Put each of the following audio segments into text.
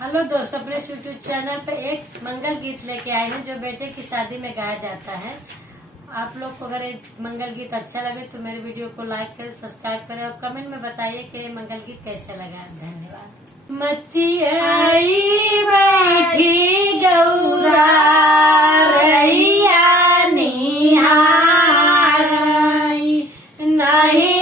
हेलो दोस्तों, अपने YouTube channel पे एक मंगल गीत लेके आए हैं जो बेटे की शादी में गाया जाता है। आप लोग को अगर ये मंगल गीत अच्छा लगे तो मेरे वीडियो को लाइक करें, सब्सक्राइब करें और कमेंट में बताइए कि ये मंगल गीत कैसे लगा। धन्यवाद। मचियाई बैठी गौरा रैया निहार नहीं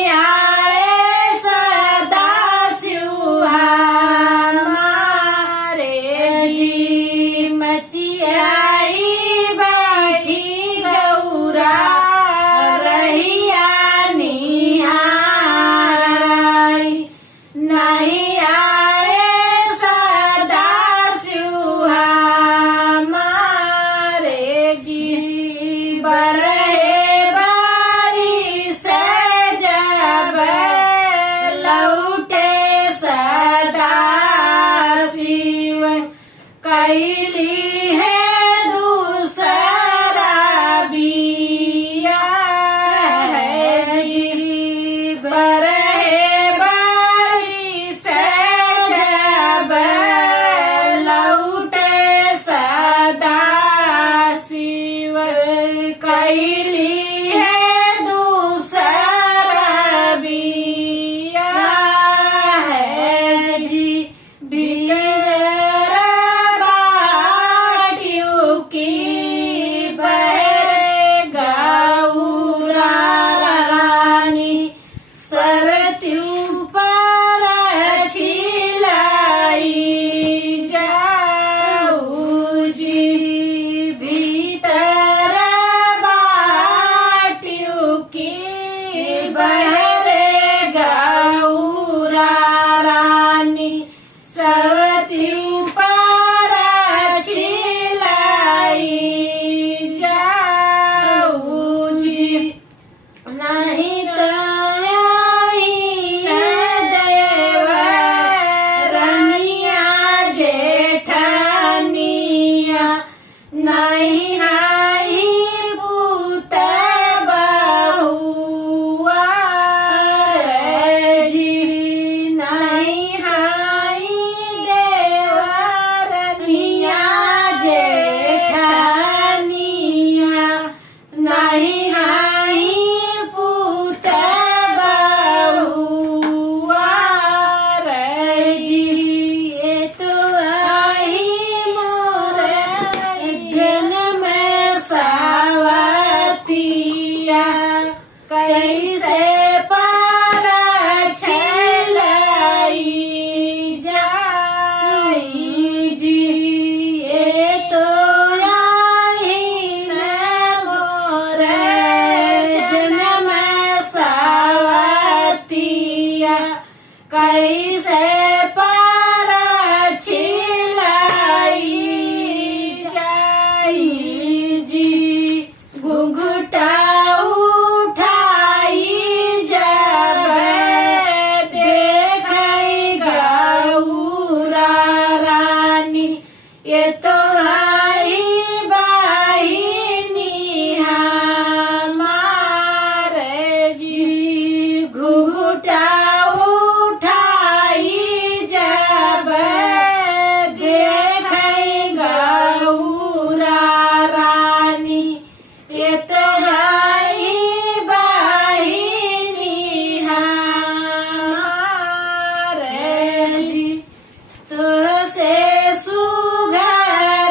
तो से सुघर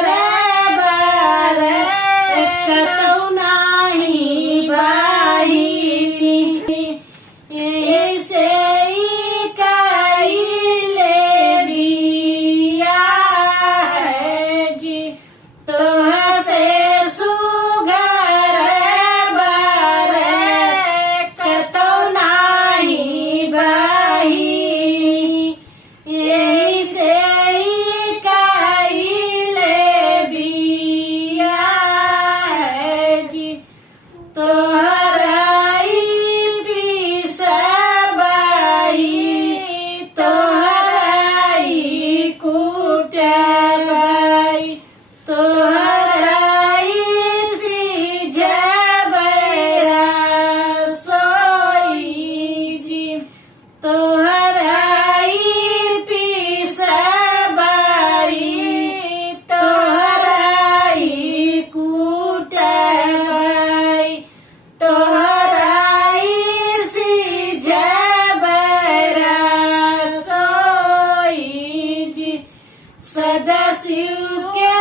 सदा शिव के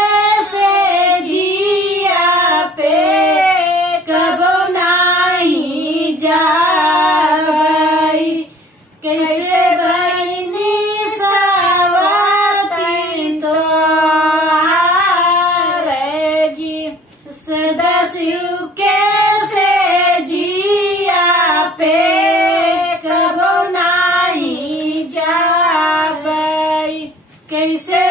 से जिया पे कबो नाही जाबई कैसे बनी सावती तो रे जी सदा शिव के से जिया पे कबो नाही जाबई कैसे